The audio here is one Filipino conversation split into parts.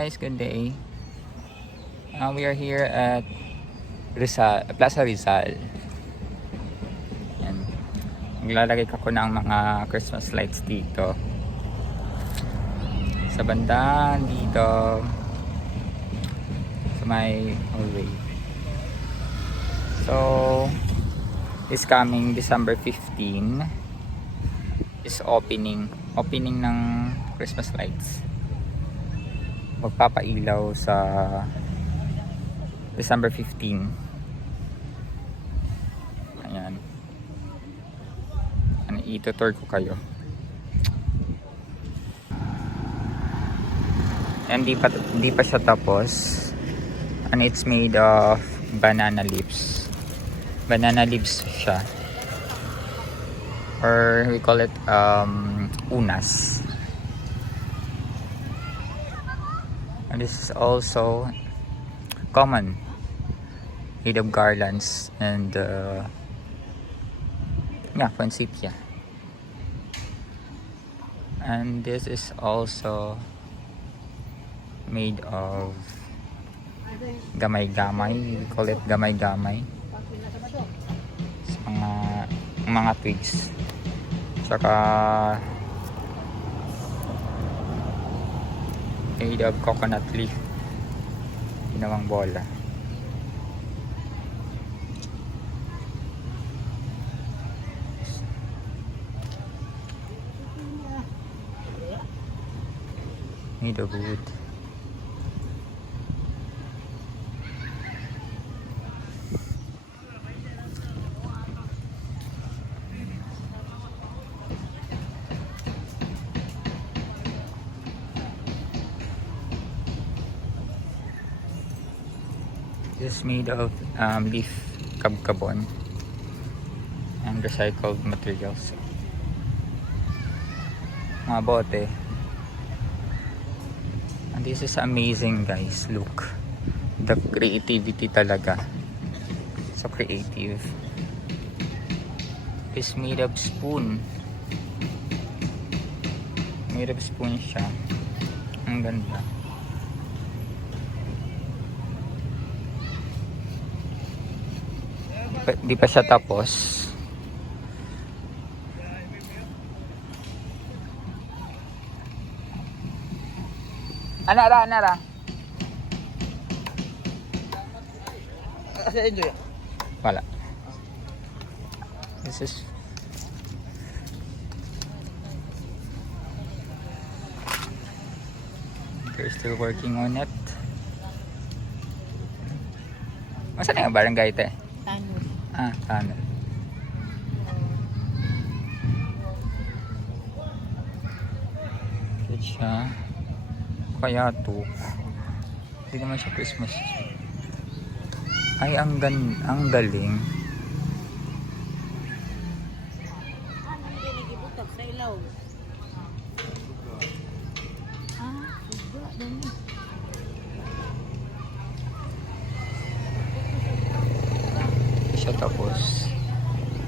guys, good day. We are here at Plaza Rizal. Yan. Maglalagay ako ng mga Christmas lights dito. Sa bandang dito. Sa may hallway. So, this coming December 15 is opening ng Christmas lights. Magpapailaw sa December 15. Ayan. Itutour ko kayo. And di pa siya tapos. And it's made of banana leaves. Banana leaves siya. Or we call it unas. And this is also common, made of garlands and poinsettia. And this is also made of gamay-gamay. We call it gamay-gamay. Mga twigs. Saka made of coconut leaf. Ginawang bola. Made of wood. This is made of leaf kabkabon and recycled materials. Mga bote. And this is amazing, guys. Look, the creativity talaga. So creative. It's made of spoon. Made of spoon siya. Ang ganda. Di pa siya tapos. Anara. Wala. This is they're still working on it. Masa na yung barangay ito eh? Tunnel. Good siya. Kaya to. Hindi naman siya Christmas. Ay, ang galing. Siya tapos.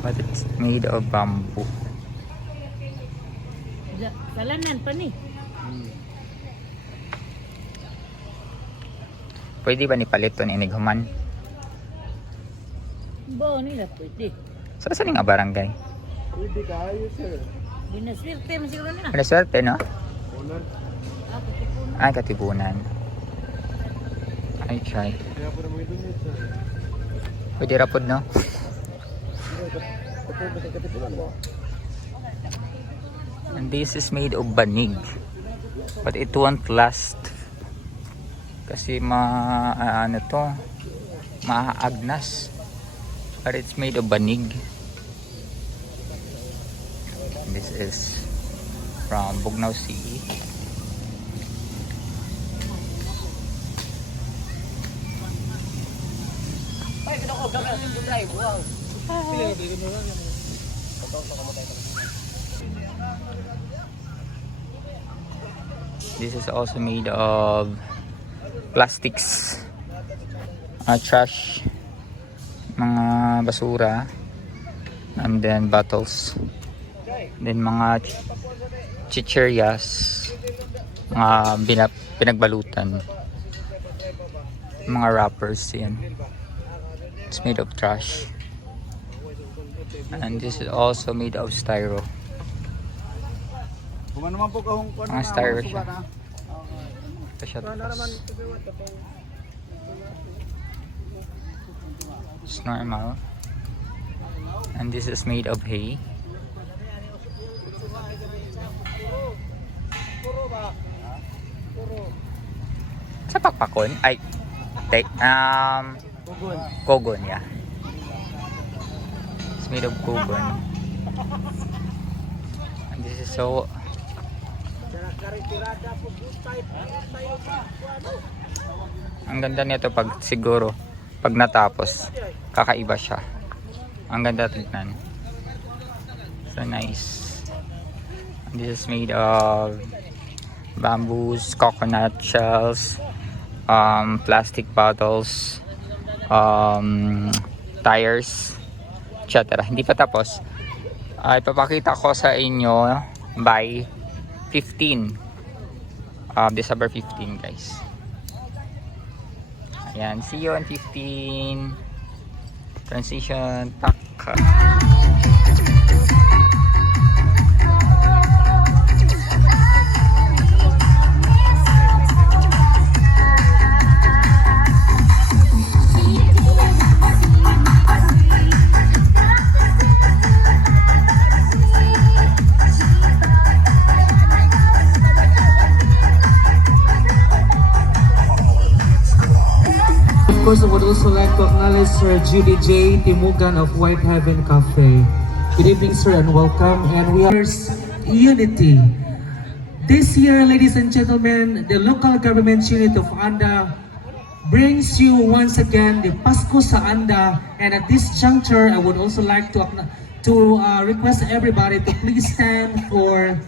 But it's made of bamboo. Kalanan pa ni. Pwede ba ni palit to ni inighuman? Bo nila pwede. Saan nga barangay? Pwede kayo, sir. Binaswerte mo siguro na. Ano swerte, no? Owner. Ay, Katipunan. Ay, try. Kaya po naman ito niya, sir. Pwede rapod, no? And this is made of banig. But it won't last. Kasi maaagnas. But it's made of banig. This is from Bugnaw City. This is also made of plastics, trash, mga basura, and then bottles, then mga chicherias, mga pinagbalutan. Mga wrappers yan. It's made of trash. And this is also made of styro. Kung ano man po kahong Mga styro siya. Ito siya tapos. It's normal. And this is made of hay. Sa pakpakon? Ay, kogon, yeah. It's made of kogon. And this is so... Ang ganda nito pag siguro, pag natapos, kakaiba siya. Ang ganda tignan. So nice. And this is made of bamboos, coconut shells, plastic bottles, tires, etc. Hindi pa tapos. Ipapakita ko sa inyo by 15. December 15, guys. Ayan, see you on 15. Transition, tak. Of course, I would also like to acknowledge Sir Judy J. Timugan of White Heaven Cafe. Good evening, sir, and welcome. And we are unity. This year, ladies and gentlemen, the local government unit of Anda brings you once again the Pasko sa Anda. And at this juncture, I would also like to request everybody to please stand for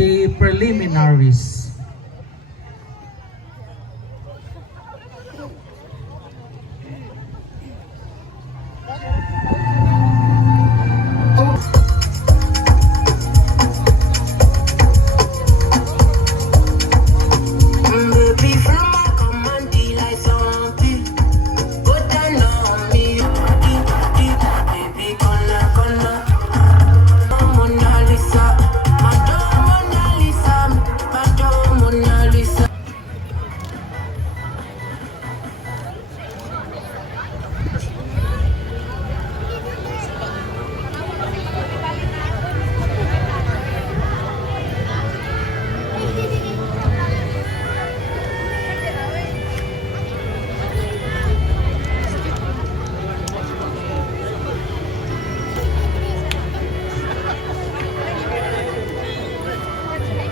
the preliminaries.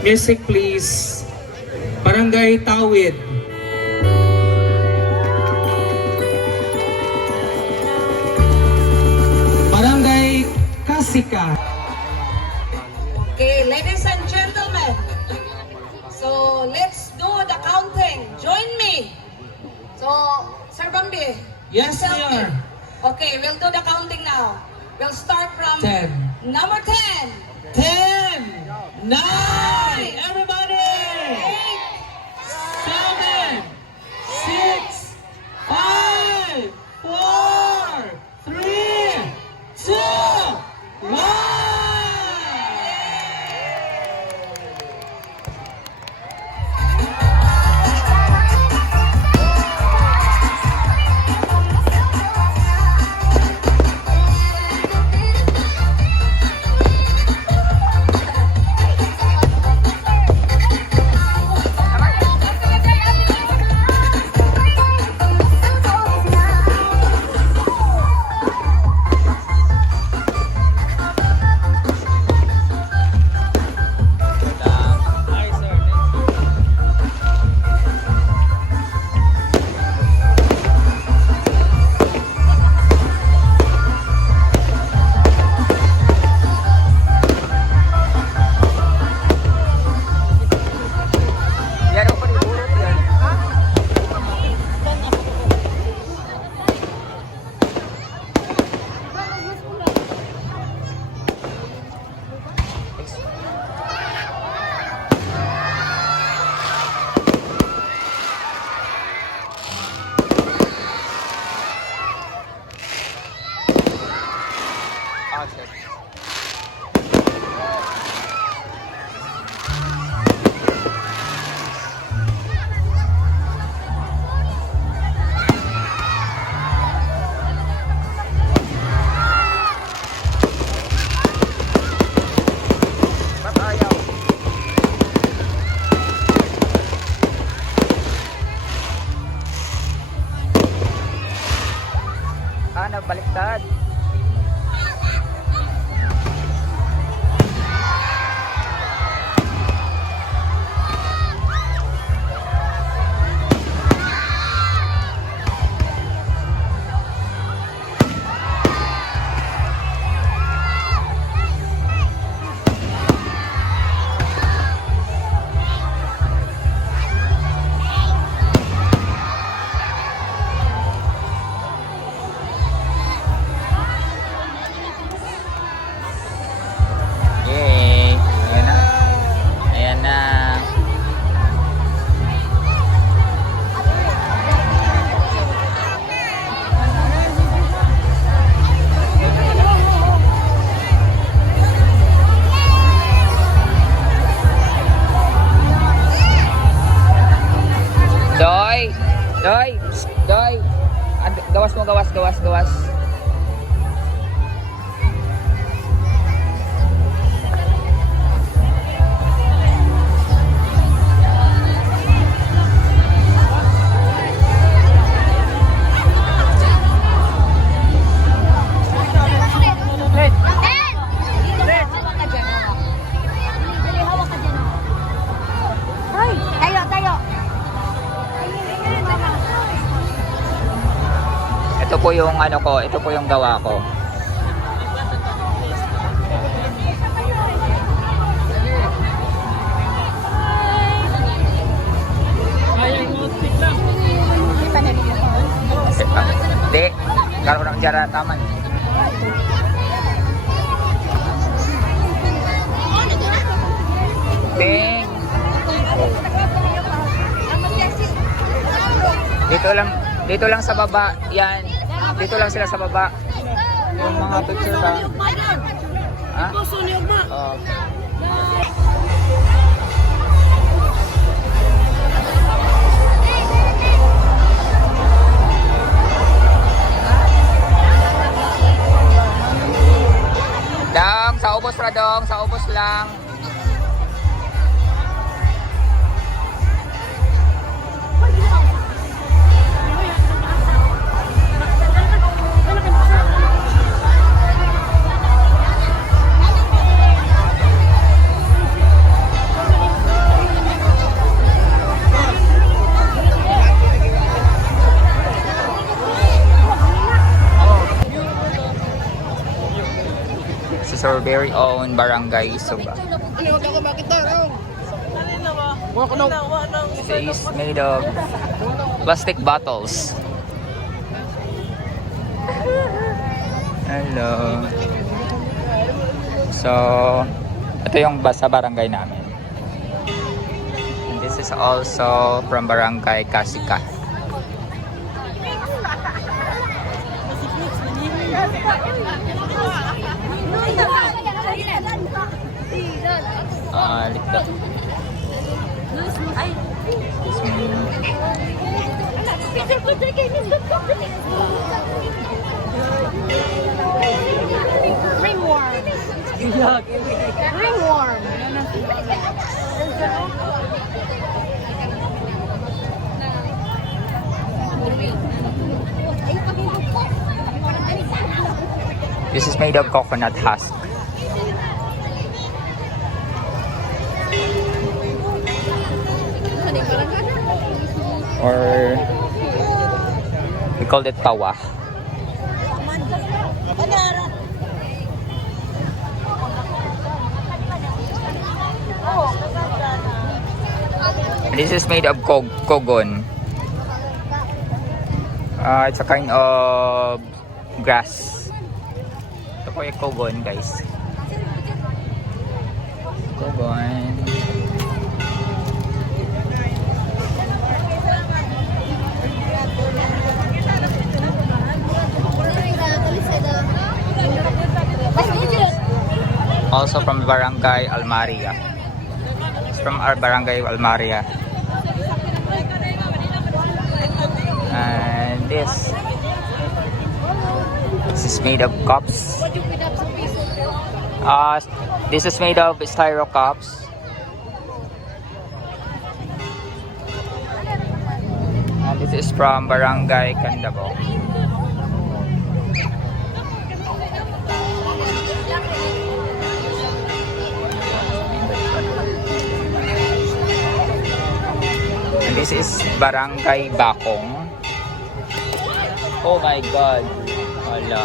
Music please. Barangay Tawid. Barangay Kasika. Okay, ladies and gentlemen. So, let's do the counting. Join me. So, Sir Bambi. Yes, help me. Mayor. Okay, we'll do the counting now. We'll start from 10. number 10. 10, 9, everybody! 7, 6, 5, 4, 3, 2, 1! po yung ano ko, ito po yung gawa ko. Hindi, karo ng jara taman. Ding. Dito lang sa baba, yan. Dito lang sila sa baba. Yung mga picture ba? Ha? Oh. Dong, sa ubos ra dong, sa ubos lang. This is our very own barangay Suba. This is made of plastic bottles. Hello. So, ito yung sa barangay namin. And this is also from barangay Kasika. Likda. Ringworm. Ringworm. This is made of coconut husk. Or we call it tawa. This is made of kogon. It's a kind of grass. Ito po yung kogon, guys. Kogon. Also from Barangay Almaria. It's from our Barangay Almaria. And this is made of cups. This is made of styro cups. And this is from Barangay Candabo. And this is Barangay Bakong. Oh my God. Wala.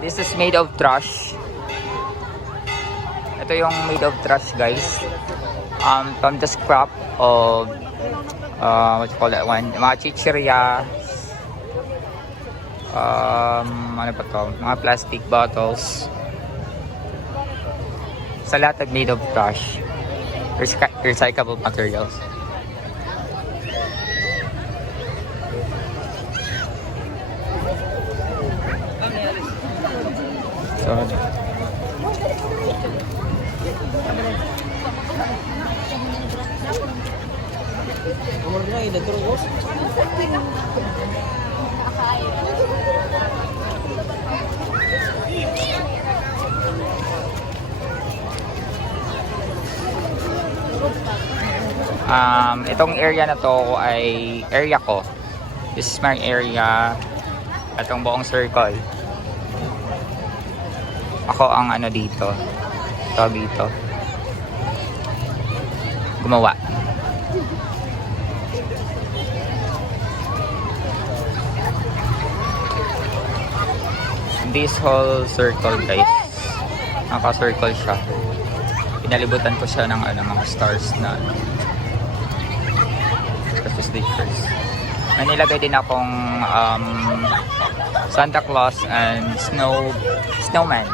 This is made of trash. Ito yung made of trash, guys. From the scrap of what you call that one? Mga chichirya. Ano pa to? Mga plastic bottles. Sa lahat of made of trash. Recyclable materials. So, itong area na to ay area ko. This is my area. Itong buong circle. Ako ang ano dito. Tawag dito. Gumawa. this whole circle, guys. Naka-circle siya. Pinalibutan ko siya ng mga stars na Christmas stickers. May nilagay din akong Santa Claus and snowman.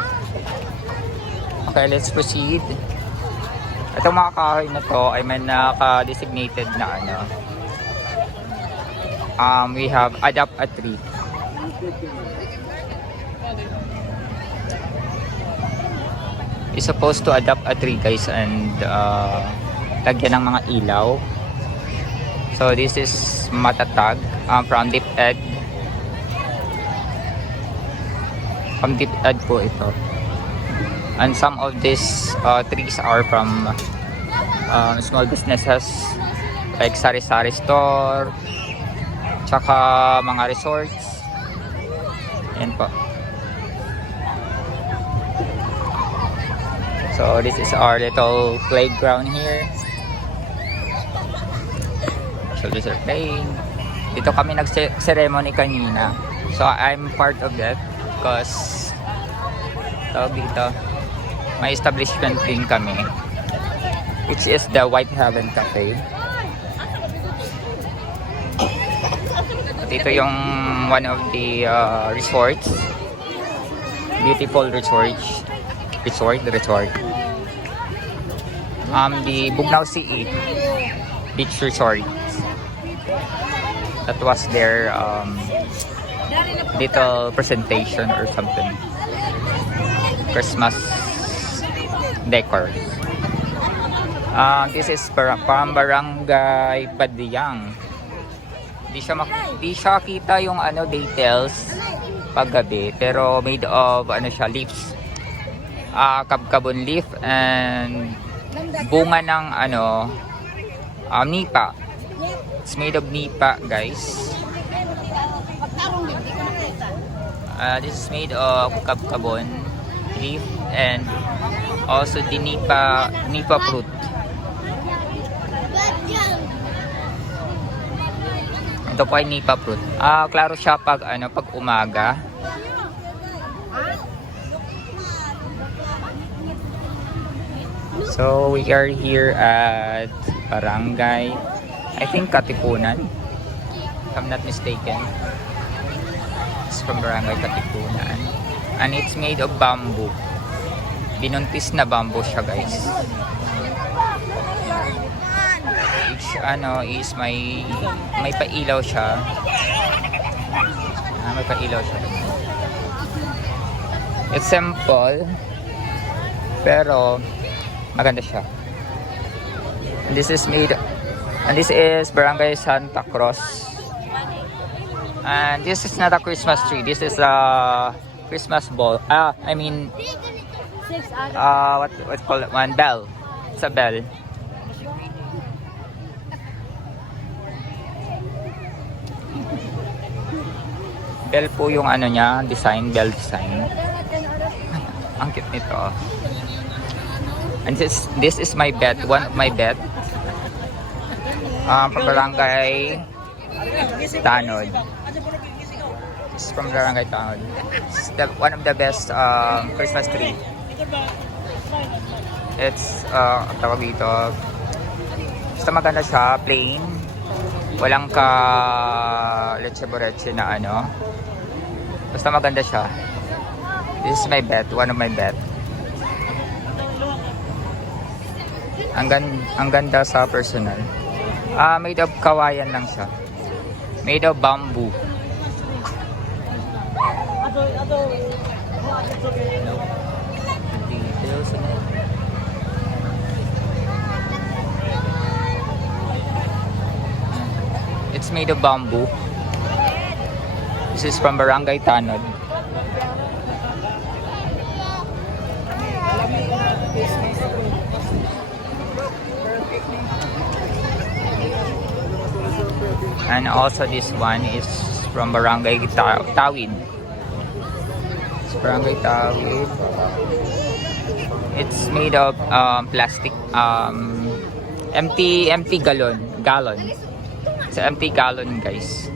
Okay, let's proceed. Itong mga kahoy na to ay may naka-designated na we have adopt a tree. We're supposed to adopt a tree, guys, and lagyan ng mga ilaw. So this is matatag from DepEd. From DepEd po ito. And some of these trees are from small businesses like sari-sari store, tsaka mga resorts. Yan po. So this is our little playground here. So these are playing. Dito kami nag-ceremony kanina. So I'm part of that because dito may establishment din kami, which is the White Heaven Cafe. Dito yung one of the resorts, beautiful resort. The Bugnaw Sea Beach Resort. That was their little presentation or something. Christmas decor. This is from Barangay Padiyang. Di siya kita yung details paggabi, pero made of siya, leaves. Kabkabon leaf and bunga ng nipa. It's made of nipa, guys. This is made of kabkabon leaf and also the nipa fruit. Ito po ay nipa fruit. Klaro siya pag umaga. So we are here at Barangay, I think Katipunan, if I'm not mistaken. It's from Barangay Katipunan. And it's made of bamboo. Binuntis na bamboo siya, guys. Each is may pailaw siya. May pailaw siya. It's simple, pero maganda siya. And this is Barangay Santa Cruz. And this is not a Christmas tree. This is a Christmas ball. I mean, what call it? One bell. It's a bell. Bell po yung niya, design, bell design. Ang cute nito. And this is my bed, one of my bed. From Barangay Tanod. It's from Barangay Tanod. It's one of the best Christmas tree. It's tawag dito. Basta maganda siya, plain. Walang leche-boreche na Basta maganda siya. This is my bed, one of my bed. Ang ganda sa personal. Made of kawayan lang siya. Made of bamboo. Details in it. It's made of bamboo. This is from Barangay Tanod. And also this one is from Barangay Tawid. It's Barangay Tawid. It's made of plastic, empty gallon. It's an empty gallon, guys.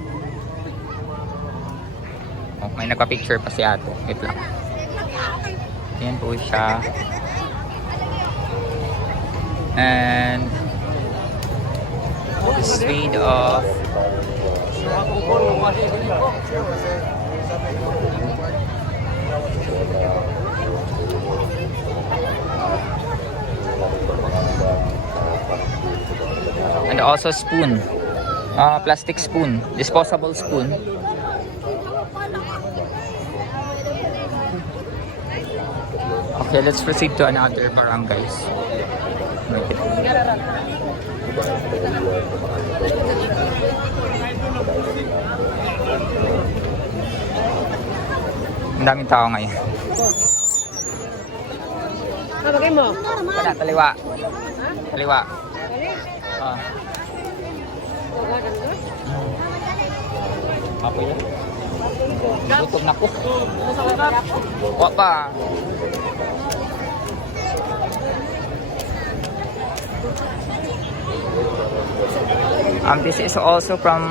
Oh, may nagpa-picture pa si ate. Wait lang. Ayan po siya. And this is made of and also spoon. Plastic spoon, disposable spoon. Okay, let's proceed to another barangays. Ang daming tao ngayon. Bagay mo? Wala, kaliwa. Kaliwa. Ah. Ako yan. Gutom na ko. Wa pa. This is also from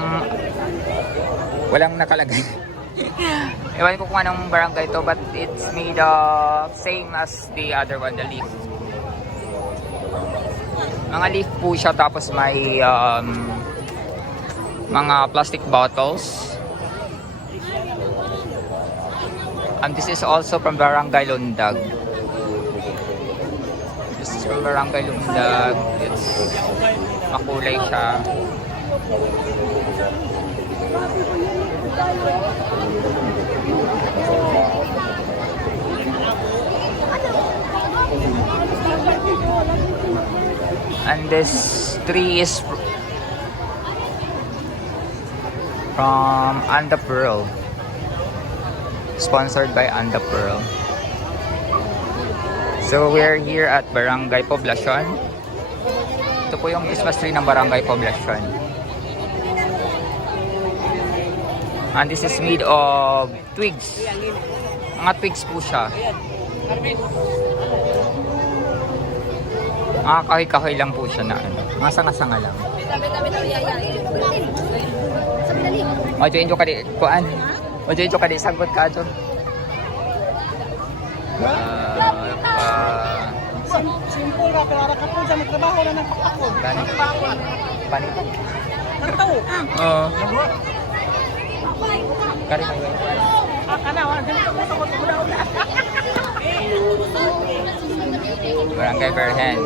walang nakalagay. Ewan ko kung anong barangay to, but it's made of same as the other one, the leaf. Mga leaf po siya, tapos may mga plastic bottles. This is also from Barangay Lundag. This is from Barangay Lundag. It's makulay siya. And this tree is from Anda Pearl. Sponsored by Anda Pearl. So we're here at Barangay Poblacion. Ito po yung Christmas tree ng Barangay Poblacion. And this is made of twigs. Mga twigs po siya. Mga kahoy-kahoy lang po siya na ano. Mga sanga-sanga lang. Ojo injo ka di kuan. Ojo injo ka di sagot ka jo. Simple ka, pero ka po sa magtrabaho na nagpapako. Panik. Nagtaw. Oo. Kari kayo. Kana, wala ganito ko sa kuda-kuda. Barangay Berhen.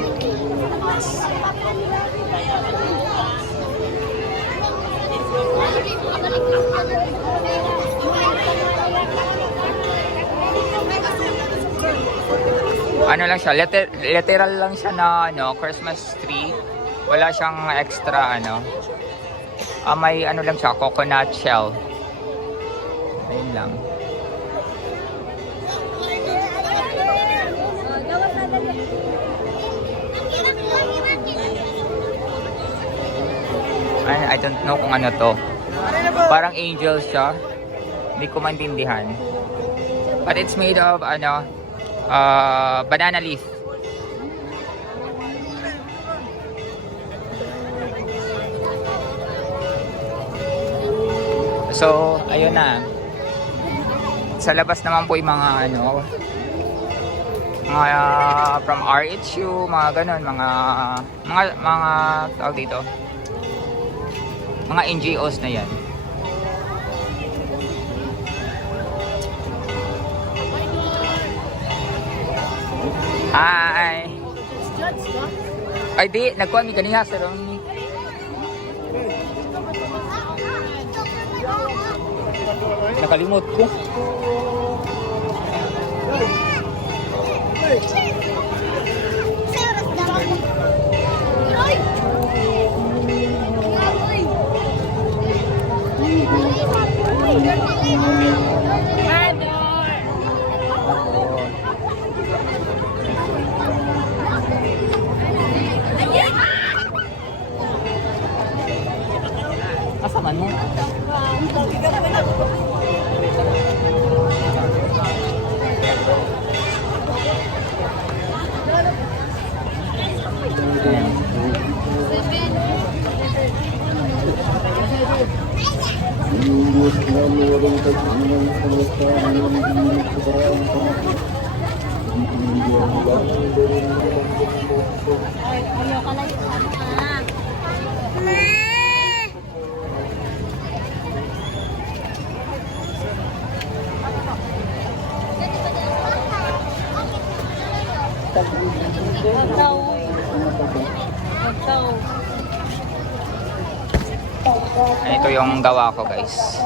Ano lang siya, literal lang siya na ano, Christmas tree. Wala siyang extra ano. May ano lang siya, coconut shell. Ayun lang. I don't know kung ano to. Parang angel siya. Hindi ko maintindihan. But it's made of ano, banana leaf. So, ayun na. Sa labas naman po yung mga ano, mga from RHU, mga ganun, mga tawag dito. Mga NGOs na yan. Hi! Ay di, nagkuhan mi kanina sa Ronnie. Nakalimot ko. Asa man mo? Ito yung gawa ko, guys.